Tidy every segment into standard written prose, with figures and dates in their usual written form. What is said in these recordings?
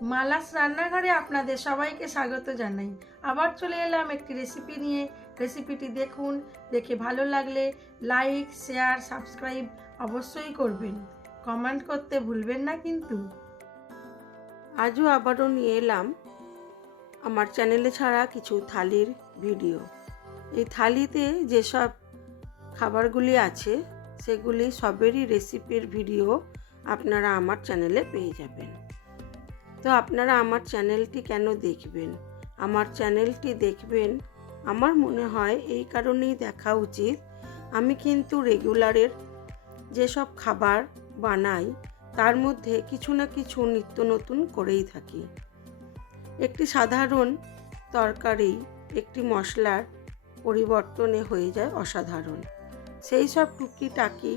মালাস রান্নাঘরে আপনাদের সবাইকে স্বাগত জানাই। আবার চলে এলাম একটি রেসিপি নিয়ে। রেসিপিটি দেখুন, দেখে ভালো লাগলে লাইক, শেয়ার, সাবস্ক্রাইব অবশ্যই করবেন। কমেন্ট করতে ভুলবেন না কিন্তু। আজও আবারও নিয়ে এলাম আমার চ্যানেলে ছাড়া কিছু থালির ভিডিও। এই থালিতে যেসব খাবারগুলি আছে সেগুলি সবেরই রেসিপির ভিডিও আপনারা আমার চ্যানেলে পেয়ে যাবেন। তো আপনারা আমার চ্যানেলটি কেন দেখবেন? আমার চ্যানেলটি দেখবেন আমার মনে হয় এই কারণেই দেখা উচিত, আমি কিন্তু রেগুলারের যেসব খাবার বানাই তার মধ্যে কিছু না কিছু নিত্য নতুন করেই থাকি। একটি সাধারণ তরকারি একটি মশলার পরিবর্তনে হয়ে যায় অসাধারণ। সেই সব টুকিটাকি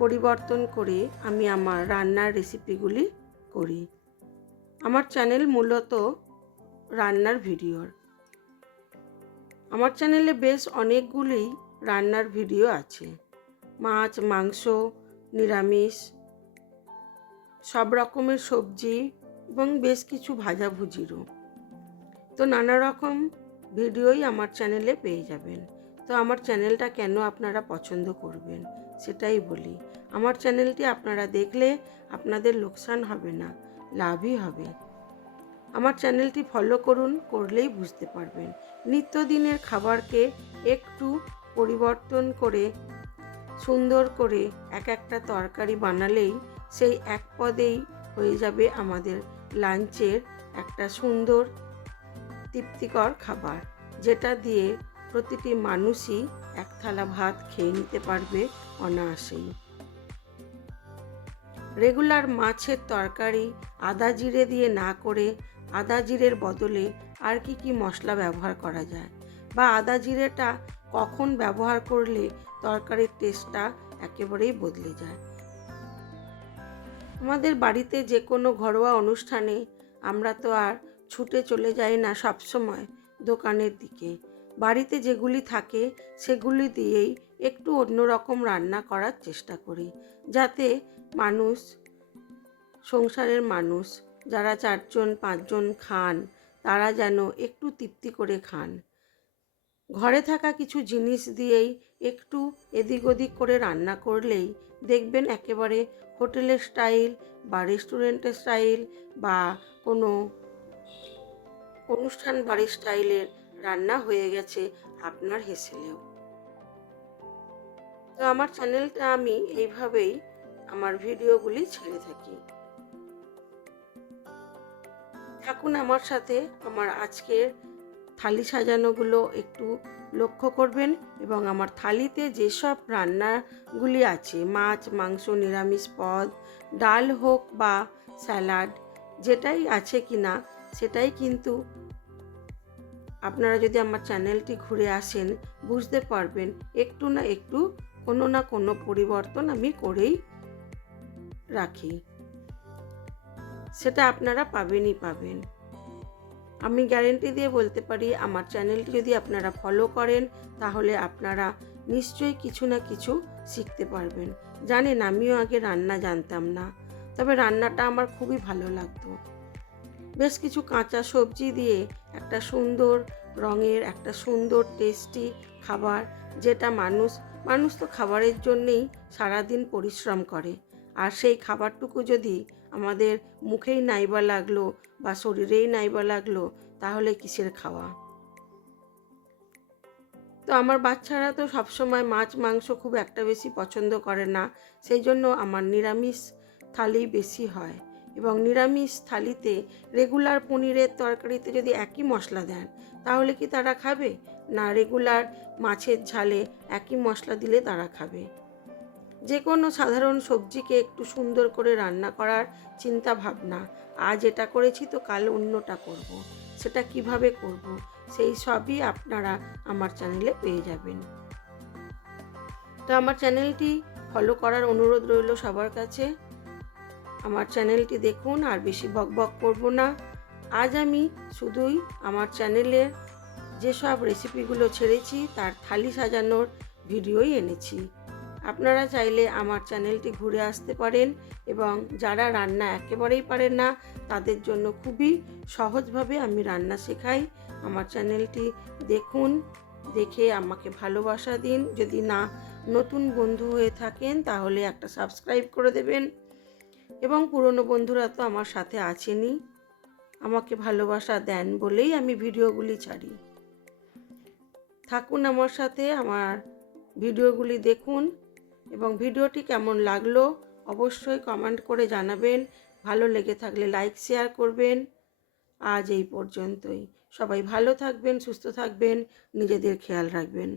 পরিবর্তন করে আমি আমার রান্নার রেসিপিগুলি করি। আমার চ্যানেল মূলত রান্নার ভিডিওর। আমার চ্যানেলে বেশ অনেকগুলি রান্নার ভিডিও আছে। মাছ, মাংস, নিরামিষ, সব রকমের সবজি এবং বেশ কিছু ভাজাভুজিরও। তো নানা রকম ভিডিওই আমার চ্যানেলে পেয়ে যাবেন। তো আমার চ্যানেলটা কেন আপনারা পছন্দ করবেন সেটাই বলি। আমার চ্যানেলটি আপনারা দেখলে আপনাদের লোকসান হবে না, লাভই হবে। আমার চ্যানেলটি ফলো করুন, করলেই বুঝতে পারবেন। নিত্যদিনের খাবারকে একটু পরিবর্তন করে সুন্দর করে এক একটা তরকারি বানালেই সেই এক পদেই হয়ে যাবে আমাদের লাঞ্চের একটা সুন্দর তৃপ্তিকর খাবার, যেটা দিয়ে প্রতিটি মানুষই এক থালা ভাত খেয়ে নিতে পারবে অনায়াসেই। রেগুলার মাছের তরকারি আদা জিরে দিয়ে না করে আদা জিরের বদলে আর কি মশলা ব্যবহার করা যায়, বা আদা জিরেটা কখন ব্যবহার করলে তরকারির টেস্টটা একেবারেই বদলে যায়। আমাদের বাড়িতে যে কোনো ঘরোয়া অনুষ্ঠানে আমরা তো আর ছুটে চলে যাই না সবসময় দোকানের দিকে। বাড়িতে যেগুলি থাকে সেগুলি দিয়েই একটু অন্যরকম রান্না করার চেষ্টা করি, যাতে মানুষ, সংসারের মানুষ যারা 4জন 5জন খান তারা যেন একটু তৃপ্তি করে খান। ঘরে থাকা কিছু জিনিস দিয়েই একটু এদিক ওদিক করে রান্না করলেই দেখবেন একেবারে হোটেলের স্টাইল বা রেস্টুরেন্টের স্টাইল বা কোনো অনুষ্ঠান বাড়ির স্টাইলের রান্না হয়ে গেছে আপনার হেসেলেও। তো আমার চ্যানেলটা আমি এইভাবেই আমার ভিডিওগুলি ছেড়ে থাকি। থাকুন আমার সাথে। আমার আজকের থালি সাজানোগুলো একটু লক্ষ্য করবেন এবং আমার থালিতে যেসব রান্নাগুলি আছে, মাছ, মাংস, নিরামিষ পদ, ডাল হোক বা স্যালাড, যেটাই আছে কিনা সেটাই কিন্তু আপনারা যদি আমার চ্যানেলটি ঘুরে আসেন বুঝতে পারবেন একটু না একটু কোনো না কোনো পরিবর্তন আমি করেই রাখি। সেটা আপনারা পাবেনই পাবেন। আমি গ্যারেন্টি দিয়ে বলতে পারি আমার চ্যানেলটি যদি আপনারা ফলো করেন তাহলে আপনারা নিশ্চয়ই কিছু না কিছু শিখতে পারবেন। জানেন, আমিও আগে রান্না জানতাম না, তবে রান্নাটা আমার খুবই ভালো লাগতো। বেশ কিছু কাঁচা সবজি দিয়ে একটা সুন্দর রঙের একটা সুন্দর টেস্টি খাবার, যেটা মানুষ তো খাবারের জন্যেই সারাদিন পরিশ্রম করে, আর সেই খাবারটুকু যদি আমাদের মুখেই নাইবা লাগলো বা শরীরেই নাইবা লাগলো তাহলে কিসের খাওয়া। তো আমার বাচ্চারা তো সবসময় মাছ মাংস খুব একটা বেশি পছন্দ করে না, সেই জন্য আমার নিরামিষ থালি বেশি হয়। এবং নিরামিষ থালিতে রেগুলার পনিরের তরকারিতে যদি একই মশলা দেন তাহলে কি তারা খাবে? না, রেগুলার মাছের ঝালে একই মশলা দিলে তারা খাবে। যে কোনো সাধারণ সবজিকে একটু সুন্দর করে রান্না করার চিন্তা ভাবনা, আজ এটা করেছি তো কাল অন্যটা করব, সেটা কিভাবে করব, সেই সবই আপনারা আমার চ্যানেলে পেয়ে যাবেন। তো আমার চ্যানেলটি ফলো করার অনুরোধ রইল সবার কাছে। আমার চ্যানেলটি দেখুন, আর বেশি বকবক করব না। আজ আমি শুধুই আমার চ্যানেলের যেসব রেসিপিগুলো ছেড়েছি তার থালি সাজানোর ভিডিওই এনেছি। আপনারা চাইলে আমার চ্যানেলটি ঘুরে আসতে পারেন এবং যারা রান্না একেবারেই পারেন না তাদের জন্য খুবই সহজভাবে আমি রান্না শেখাই। আমার চ্যানেলটি দেখুন, দেখে আমাকে ভালোবাসা দিন। যদি না নতুন বন্ধু হয়ে থাকেন তাহলে একটা সাবস্ক্রাইব করে দেবেন, এবং পুরনো বন্ধুরা তো আমার সাথে আছেনই, আমাকে ভালোবাসা দেন বলেই আমি ভিডিওগুলি ছাড়ি। থাকুন আমার সাথে, আমার ভিডিওগুলি দেখুন, এবং ভিডিওটি কেমন লাগলো অবশ্যই কমেন্ট করে জানাবেন। ভালো লেগে থাকলে লাইক শেয়ার করবেন। আজ এই পর্যন্তই। সবাই ভালো থাকবেন, সুস্থ থাকবেন, নিজেদের খেয়াল রাখবেন।